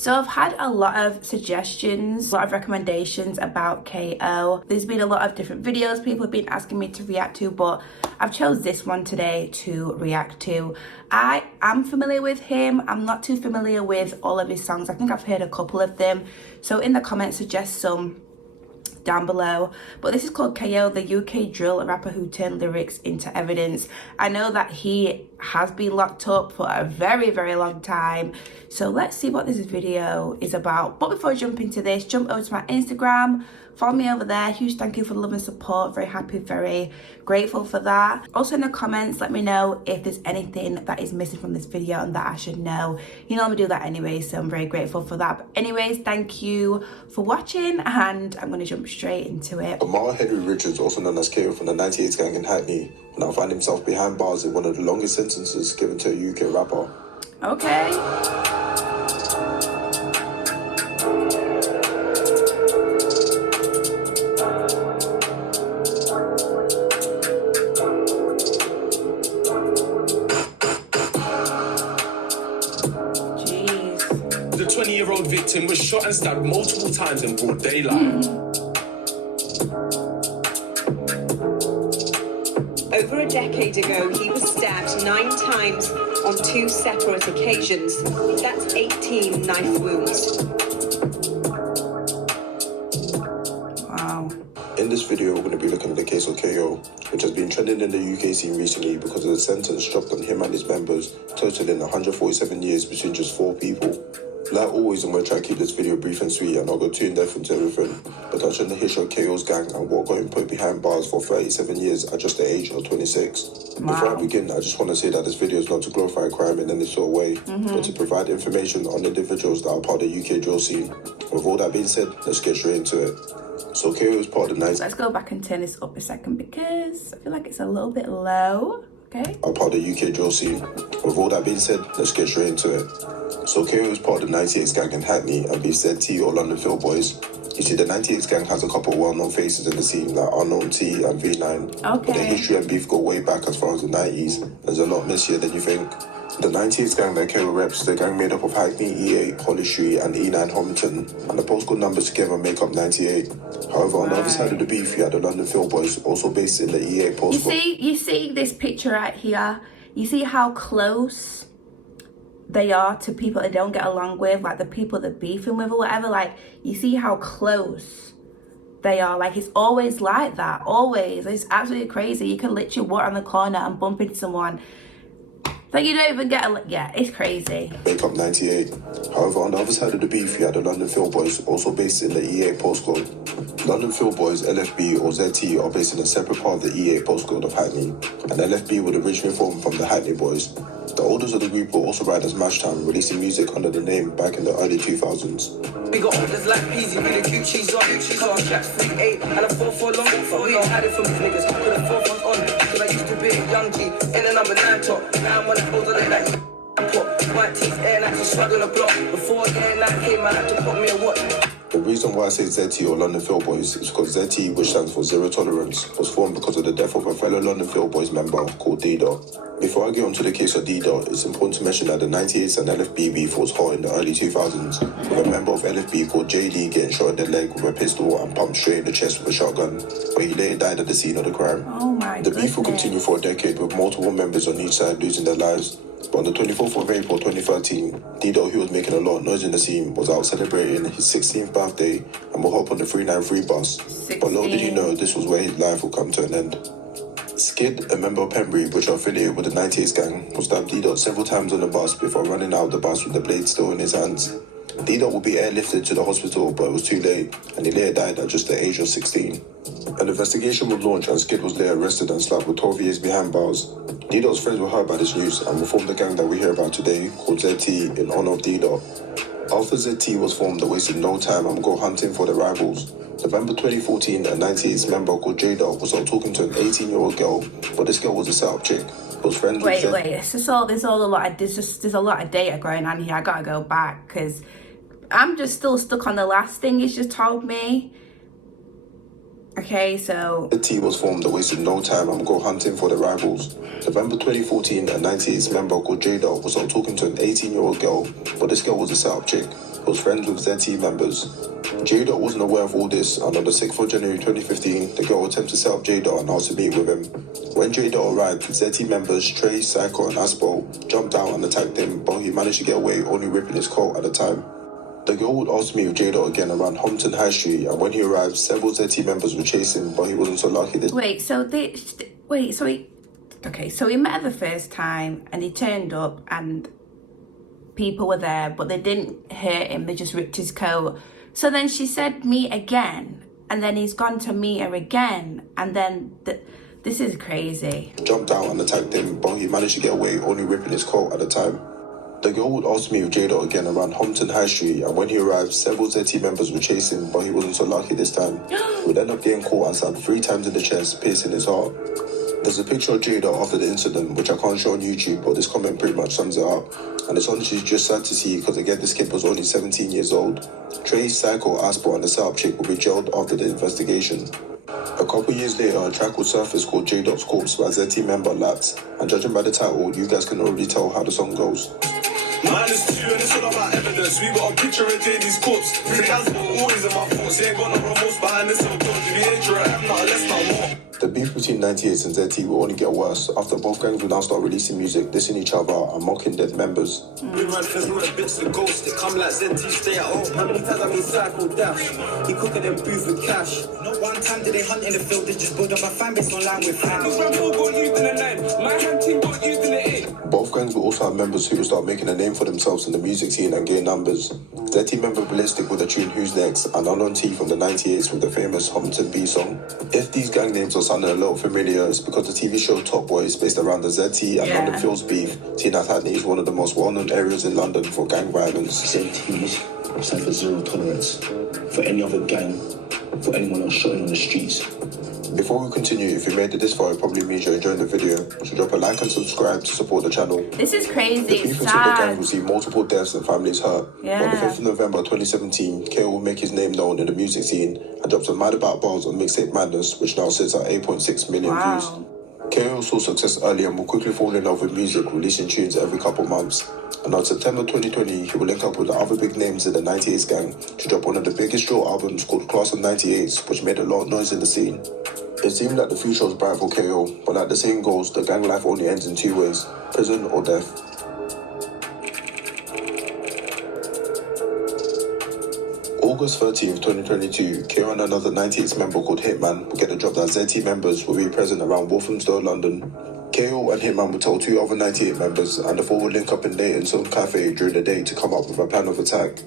So I've had a lot of suggestions, a lot of recommendations about KO. There's been a lot of different videos people have been asking me to react to, but I've chose this one today to react to. I am familiar with him. I'm not too familiar with all of his songs. I think I've heard a couple of them. So in the comments, suggest some down below. But this is called KO, the UK drill rapper who turned lyrics into evidence. I know that he has been locked up for a very long time, so let's see what this video is about. But before I jump into this, jump over to my Instagram, follow me over there. Huge thank you for the love and support. Very happy, very grateful for that. Also in the comments, let me know if there's anything that is missing from this video and that I should know. You know I'm gonna do that anyway, so I'm very grateful for that. But anyways, thank you for watching, and I'm gonna jump straight into it. Amar Henry Richards, also known as KO from the 98 gang in Hackney, will now find himself behind bars in one of the longest sentences given to a UK rapper. Okay. The 20-year-old victim was shot and stabbed multiple times in broad daylight. Over a decade ago, he was stabbed 9 times on 2 separate occasions. That's 18 knife wounds. Wow. In this video, we're going to be looking at the case of KO, which has been trending in the UK scene recently because of the sentence dropped on him and his members, totaling 147 years between just 4 people. Like always, I'm going to try to keep this video brief and sweet and not go too in-depth into everything, but touch on the history of KO's gang and what got him put behind bars for 37 years at just the age of 26. Wow. Before I begin, I just want to say that this video is not to glorify crime in any sort of way, but to provide information on individuals that are part of the UK drill scene. With all that being said, let's get straight into it. So KO is part of the 90s. Let's go back and turn this up a second because I feel like it's a little bit low. Okay. Are part of the UK drill scene. With all that being said, let's get straight into it. So KO is part of the 98 gang in Hackney and be ZT or London Field Boys. You see, the 98 gang has a couple of well-known faces in the scene like Unknown T and V9. Okay. But the history and beef go way back as far as the 90s. There's a lot messier than you think. The 98 gang that KO reps, the gang made up of Hackney, E8, Holly Street and E9 Homington, and the postcode numbers together make up 98. However, on the other side of the beef, you had the London Field Boys, also based in the E8 postcode. You see this picture right here? You see how close they are to people they don't get along with, like the people they're beefing with or whatever. Like, you see how close they are. Like, it's always like that, always. It's absolutely crazy. You can literally walk around the corner and bump into someone like you don't even get a, yeah, it's crazy. Make up 98. However, on the other side of the beef, you had the London Field Boys, also based in the E8 postcode. London Field Boys, LFB or ZT, are based in a separate part of the E8 postcode of Hackney, and LFB were originally formed from the Hackney Boys. The oldest of the group were also riders Mashtown, releasing music under the name back in the early 2000s. We got orders like Peasy with the Gucci's on, couple chaps 3-8 and a 4-4 long, but we don't have it from these niggas, put a 4-1 on, cause I used to be a young G, in a number 9 top, now I'm on the older like that. Pop, white teeth, air like just swag on the block, before air like came I had to put me a watch. The reason why I say ZT or London Field Boys is because ZT, which stands for Zero Tolerance, was formed because of the death of a fellow London Field Boys member called D-Dot. Before I get onto the case of D-Dot, it's important to mention that the 98s and LFB beef was hot in the early 2000s, with a member of LFB called JD getting shot in the leg with a pistol and pumped straight in the chest with a shotgun, but he later died at the scene of the crime. Oh my The beef will continue for a decade with multiple members on each side losing their lives. But on the 24th of April 2013, D-Dot, who was making a lot of noise in the scene, was out celebrating his 16th birthday and will hop on the 393 bus. 16. But little did he know this was where his life would come to an end. Skid, a member of Pembury, which are affiliated with the 98s gang, will stab D-Dot several times on the bus before running out of the bus with the blade still in his hands. D-Dot will be airlifted to the hospital, but it was too late, and he later died at just the age of 16. An investigation was launched and Skid was later arrested and slapped with 12 years behind bars. D-Dot's friends were hurt by this news and will form the gang that we hear about today, called ZT, in honor of D-Dot. After ZT was formed, they wasted no time and would go hunting for their rivals. November 2014, a 98's member called J-Dot was out talking to an 18-year-old girl, but this girl was a setup chick. Was friends Wait, with there's a lot of data going on here. I gotta go back because I'm just still stuck on the last thing he's just told me. Okay, so ZT was formed that wasted no time and go hunting for the rivals. November 2014, a 98 member called Jada was out talking to an 18-year-old girl, but this girl was a setup chick who was friends with ZT members. Jada wasn't aware of all this, and on the 6th of January 2015, the girl attempted to set up Jada and asked to meet with him. When Jada arrived, ZT members Trey, Psycho, and Aspo jumped out and attacked him, but he managed to get away, only ripping his coat at the time. The girl would ask to meet with Jada again around Hompton High Street, and when he arrived, several ZT members would chase him, but he wasn't so lucky this. So he met her the first time, and he turned up, and people were there, but they didn't hurt him, they just ripped his coat. So then she said meet again, and then he's gone to meet her again, and then this is crazy. Jumped out and attacked him, but he managed to get away, only ripping his coat at the time. The girl would ask to meet with Jada again around Hompton High Street, and when he arrived, several ZT members would chase him, but he wasn't so lucky this time. He would end up getting caught and stabbed 3 times in the chest, piercing his heart. There's a picture of Jada after the incident, which I can't show on YouTube, but this comment pretty much sums it up. And it's honestly just sad to see, because again, this kid was only 17 years old. Trey, Psycho, Aspo, and the setup chick will be jailed after the investigation. A couple years later, a track would surface called J-Dot's Corpse by ZT member Lats, and judging by the title, you guys can already tell how the song goes. Mine is 2 and it's all about evidence. We got a picture of JD's corpse. 3 guys always in my thoughts. He ain't got no remorse behind this little job. To be injured, I'm not less, not more. The beef between 98 and ZT will only get worse after both gangs will now start releasing music, dissing each other and mocking dead members. We run for all the bits of ghost. They come like ZT, stay at home. How many times have we cycled dash? He cooking them booth with cash. Not one time did they hunt in the field, they just build up a fan base online with fans. My ball got used in the 9. My hand team got used in the 8. Both gangs will also have members who will start making a name for themselves in the music scene and gain numbers. ZT member Ballistic with the tune Who's Next, and Unknown T from the 98s with the famous Hompton B song. If these gang names are sounding a little familiar, it's because the TV show Top Boys, based around the ZT and London Fields beef, seen as Hackney is one of the most well-known areas in London for gang violence. ZT stand for zero tolerance for any other gang, for anyone else shooting on the streets. Before we continue, if you made it this far, it probably means you're enjoying the video. So drop a like and subscribe to support the channel. This is crazy. The beef between the gang will see multiple deaths and families hurt. Yeah. On the 5th of November 2017, KO will make his name known in the music scene and drops a Mad About Bars on Mixtape Madness, which now sits at 8.6 million views. KO saw success early and will quickly fall in love with music, releasing tunes every couple months. And on September 2020, he will link up with the other big names in the 98s gang to drop one of the biggest drill albums called Class of 98s, which made a lot of noise in the scene. It seemed like the future was bright for KO, but like the saying goes, the gang life only ends in 2 ways, prison or death. August 13th, 2022, KO and another 98s member called Hitman will get the job that ZT members will be present around Walthamstow, London. KO and Hitman will tell 2 other 98 members, and the 4 will link up in Leighton's own cafe during the day to come up with a plan of attack.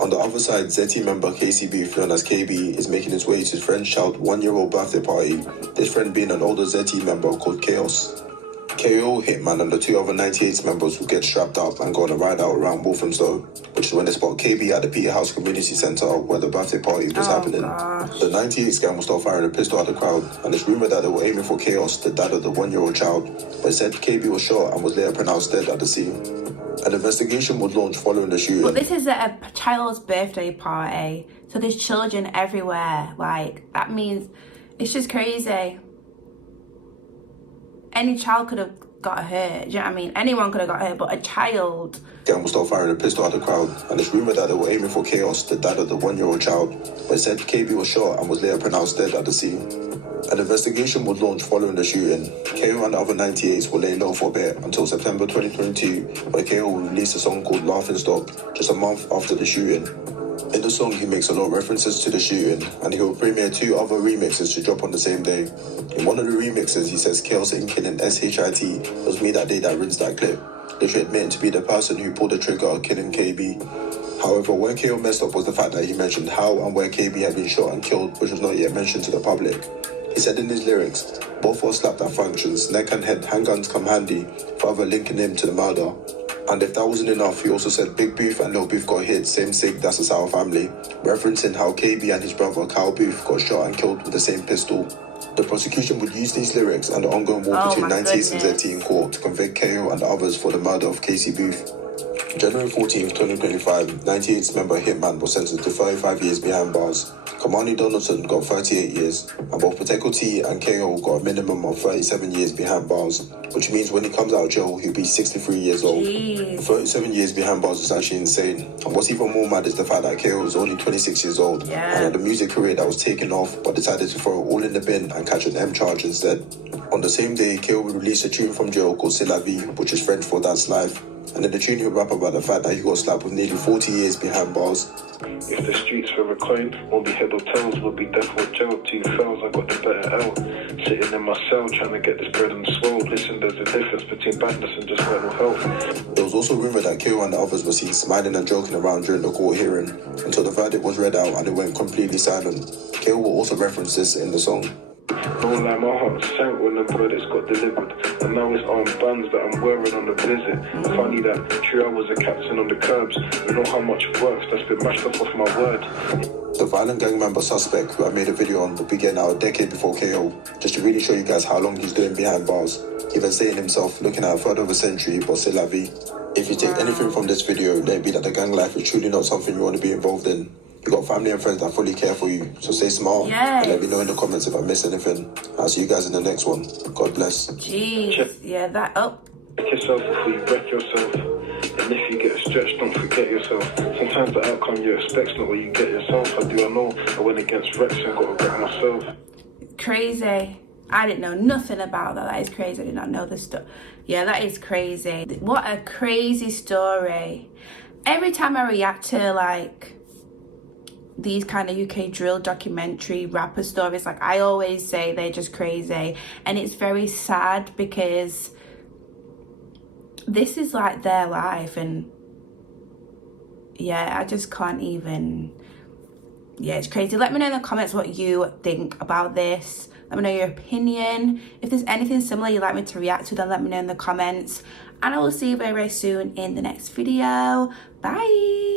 On the other side, ZT member KCB, known as KB, is making his way to his friend's child's 1-year-old birthday party, this friend being an older ZT member called Chaos. KO, Hitman, and the 2 other 98s members will get strapped up and go on a ride out around Walthamstow, which is when they spot KB at the Peterhouse Community Centre where the birthday party was happening. The 98s gang will start firing a pistol at the crowd, and it's rumoured that they were aiming for Chaos, the dad of the 1-year-old child, but it said KB was shot and was later pronounced dead at the scene. An investigation was launched following the shooting. But this is a child's birthday party, so there's children everywhere. Like, that means it's just crazy. Any child could have got hurt. Do you know what I mean? Anyone could have got hurt, but a child. Gang will start firing a pistol at the crowd, and it's rumoured that they were aiming for Chaos, the dad of the 1-year-old child, but it said KB was shot and was later pronounced dead at the scene. An investigation was launched following the shooting. KO and the other 98s will lay low for a bit until September 2022, where KO will release a song called Laughing Stock, just a month after the shooting. In the song, he makes a lot of references to the shooting, and he will premiere 2 other remixes to drop on the same day. In one of the remixes, he says Chaos ain't killing SHIT, it was me that day that rinsed that clip, literally admitting to be the person who pulled the trigger killing KB. However, where KO messed up was the fact that he mentioned how and where KB had been shot and killed, which was not yet mentioned to the public. He said in his lyrics, both were slapped at functions, neck and head, handguns come handy, further linking him to the murder. And if that wasn't enough, he also said Big Booth and Lil Booth got hit, same sig, that's the Sour family, referencing how KB and his brother Kyle Booth got shot and killed with the same pistol. The prosecution would use these lyrics and the ongoing war between 98s and ZT in court to convict KO and others for the murder of KC Booth. January 14th, 2025, 98's member Hitman was sentenced to 35 years behind bars. Kamani Donaldson got 38 years, and both Pateko T and KO got a minimum of 37 years behind bars, which means when he comes out of jail, he'll be 63 years old. Jeez. 37 years behind bars is actually insane. And what's even more mad is the fact that KO was only 26 years old and had a music career that was taken off, but decided to throw it all in the bin and catch an M charge instead. On the same day, KO released a tune from jail called C'est la vie, which is French for That's Life. And in the tune, he'll rap about the fact that he got slapped with nearly 40 years behind bars. If the streets were a coin, won't be head or tails, would be death or jail. 2 fails, I got the better L. Sitting in my cell, trying to get this bread and swole. Listen, there's a difference between badness and just mental health. There was also rumour that KO and the others were seen smiling and joking around during the court hearing, until the verdict was read out and it went completely silent. KO will also reference this in the song. No lie, my heart sank when the verdicts got delivered. And now it's armbands that I'm wearing on the visit. Funny that true, I was a captain on the curbs. You know how much work that's been mashed up off my word. The violent gang member suspect, who I made a video on, will be getting out a decade before KO, just to really show you guys how long he's doing behind bars. Even saying himself, looking at a third of a century, but c'est la vie. If you take anything from this video, let it be that the gang life is truly not something you want to be involved in. You got family and friends that fully care for you, so stay smart and let me know in the comments if I missed anything. I'll see you guys in the next one. God bless. Jeez, yeah, that up. Check yourself before you wreck yourself. And if you get stretched, don't forget yourself. Sometimes the outcome you expect's not what you get yourself. I know I went against Rex and got to wreck myself. Crazy. I didn't know nothing about that. That is crazy. I did not know this stuff. Yeah, that is crazy. What a crazy story. Every time I react to like these kind of UK drill documentary rapper stories, like I always say they're just crazy, and it's very sad because this is like their life, and yeah, I just can't even, yeah, it's crazy. Let me know in the comments what you think about this. Let me know your opinion. If there's anything similar you'd like me to react to, then let me know in the comments, and I will see you very, very soon in the next video. Bye.